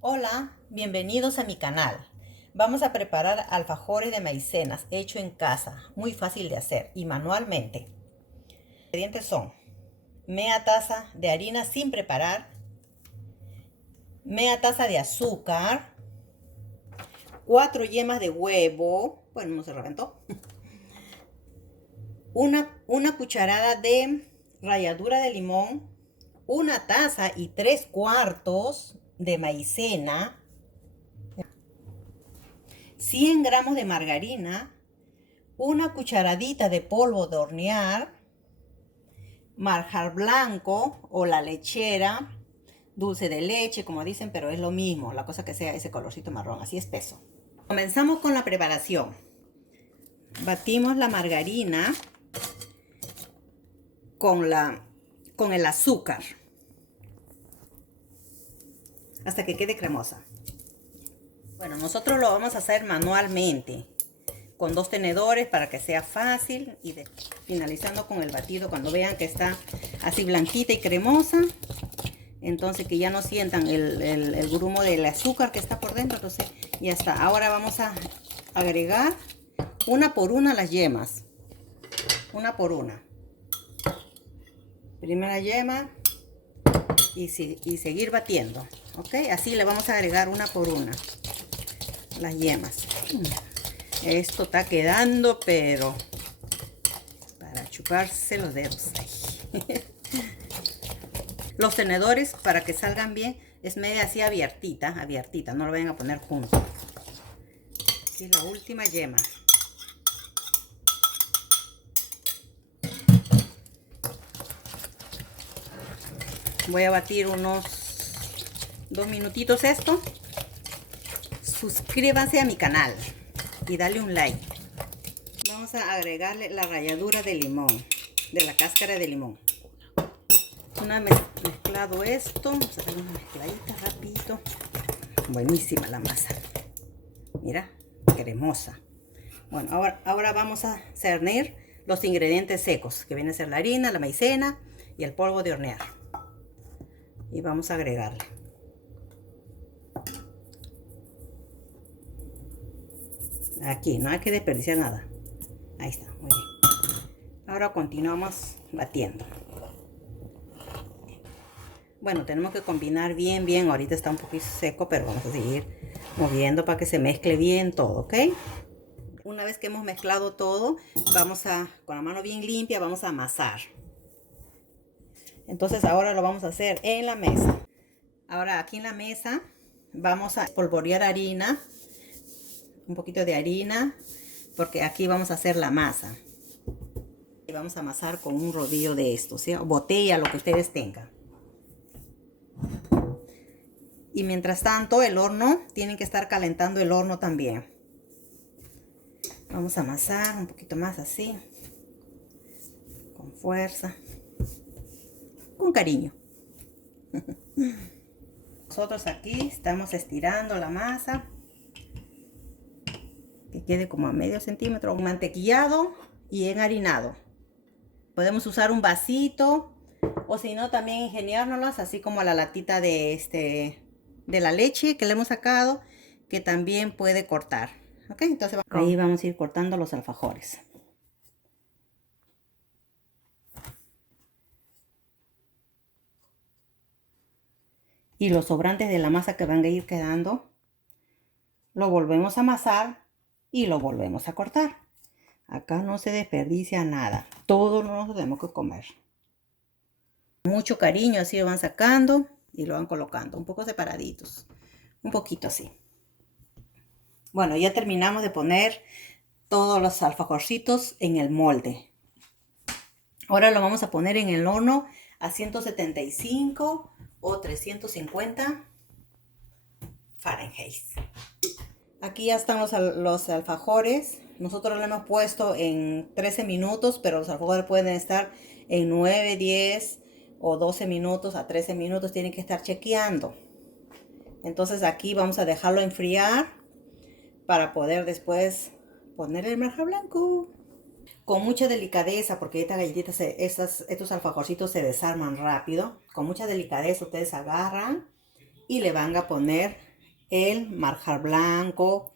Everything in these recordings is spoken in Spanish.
Hola, bienvenidos a mi canal. Vamos a preparar alfajores de maicenas hecho en casa, muy fácil de hacer y manualmente. Los ingredientes son media taza de harina sin preparar, media taza de azúcar, 4 yemas de huevo, bueno, no se reventó, una cucharada de ralladura de limón, una taza y 3/4 de maicena, 100 gramos de margarina, una cucharadita de polvo de hornear, manjar blanco o la lechera, dulce de leche, como dicen, pero es lo mismo, la cosa que sea ese colorcito marrón, así espeso. Comenzamos con la preparación. Batimos la margarina con el azúcar hasta que quede cremosa. Bueno, nosotros lo vamos a hacer manualmente con 2 tenedores para que sea fácil y finalizando con el batido cuando vean que está así blanquita y cremosa, entonces que ya no sientan el grumo del azúcar que está por dentro. Entonces ya está. Ahora vamos a agregar una por una las yemas, una por una. Primera yema y seguir batiendo, ok, así le vamos a agregar una por una las yemas. Esto está quedando, pero para chuparse los dedos. Los tenedores, para que salgan bien, es media así abiertita, no lo vayan a poner junto. Aquí la última yema. Voy a batir unos 2 minutitos esto. Suscríbanse a mi canal y dale un like. Vamos a agregarle la ralladura de limón, de la cáscara de limón. Una vez mezclado esto, vamos a darle una mezcladita rapidito. Buenísima la masa. Mira, cremosa. Bueno, ahora vamos a cernir los ingredientes secos, que viene a ser la harina, la maicena y el polvo de hornear. Y vamos a agregarle. Aquí, no hay que desperdiciar nada. Ahí está, muy bien. Ahora continuamos batiendo. Bueno, tenemos que combinar bien. Ahorita está un poquito seco, pero vamos a seguir moviendo para que se mezcle bien todo, ¿ok? Una vez que hemos mezclado todo, vamos a, con la mano bien limpia, vamos a amasar. Entonces ahora lo vamos a hacer en la mesa. Ahora aquí en la mesa vamos a espolvorear harina, un poquito de harina, porque aquí vamos a hacer la masa. Y vamos a amasar con un rodillo de estos, ¿sí? O botella, lo que ustedes tengan. Y mientras tanto el horno, tienen que estar calentando el horno también. Vamos a amasar un poquito más así, con fuerza, con cariño. Nosotros aquí estamos estirando la masa, que quede como a medio centímetro, mantequillado y enharinado. Podemos usar un vasito o si no también ingeniárnoslas, así como la latita de la leche que le hemos sacado, que también puede cortar. Ok, entonces ahí vamos a ir cortando los alfajores. Y los sobrantes de la masa que van a ir quedando, lo volvemos a amasar y lo volvemos a cortar. Acá no se desperdicia nada, todo nos lo tenemos que comer. Mucho cariño, así lo van sacando y lo van colocando un poco separaditos, un poquito así. Bueno, ya terminamos de poner todos los alfajorcitos en el molde. Ahora lo vamos a poner en el horno a 175 o 350 Fahrenheit. Aquí ya están los alfajores. Nosotros lo hemos puesto en 13 minutos, pero los alfajores pueden estar en 9, 10 o 12 minutos a 13 minutos. Tienen que estar chequeando. Entonces aquí vamos a dejarlo enfriar para poder después poner el manjar blanco. Con mucha delicadeza, porque estas galletitas, estos alfajorcitos se desarman rápido. Con mucha delicadeza ustedes agarran y le van a poner el marjar blanco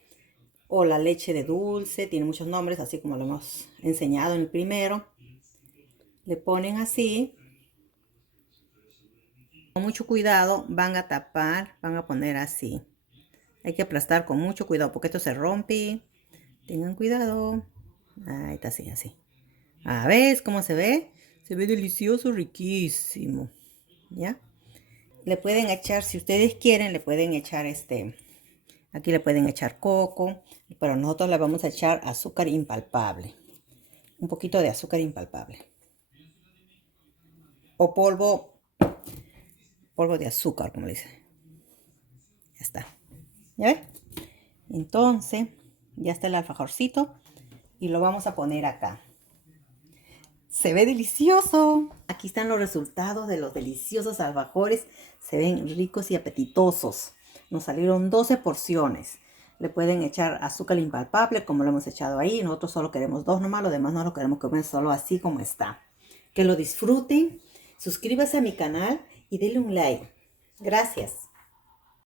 o la leche de dulce. Tiene muchos nombres, así como lo hemos enseñado en el primero. Le ponen así. Con mucho cuidado van a tapar, van a poner así. Hay que aplastar con mucho cuidado porque esto se rompe. Tengan cuidado. Ahí está así, así. A ver cómo se ve. Se ve delicioso, riquísimo. ¿Ya? Le pueden echar, si ustedes quieren, le pueden echar aquí le pueden echar coco, pero nosotros le vamos a echar azúcar impalpable. Un poquito de azúcar impalpable. O polvo de azúcar, como le dicen. Ya está. ¿Ya ves? Entonces, ya está el alfajorcito y lo vamos a poner acá. Se ve delicioso. Aquí están los resultados de los deliciosos alfajores. Se ven ricos y apetitosos. Nos salieron 12 porciones. Le pueden echar azúcar impalpable como lo hemos echado ahí. Nosotros solo queremos 2 nomás. Lo demás no lo queremos comer solo así como está. Que lo disfruten. Suscríbase a mi canal y denle un like. Gracias.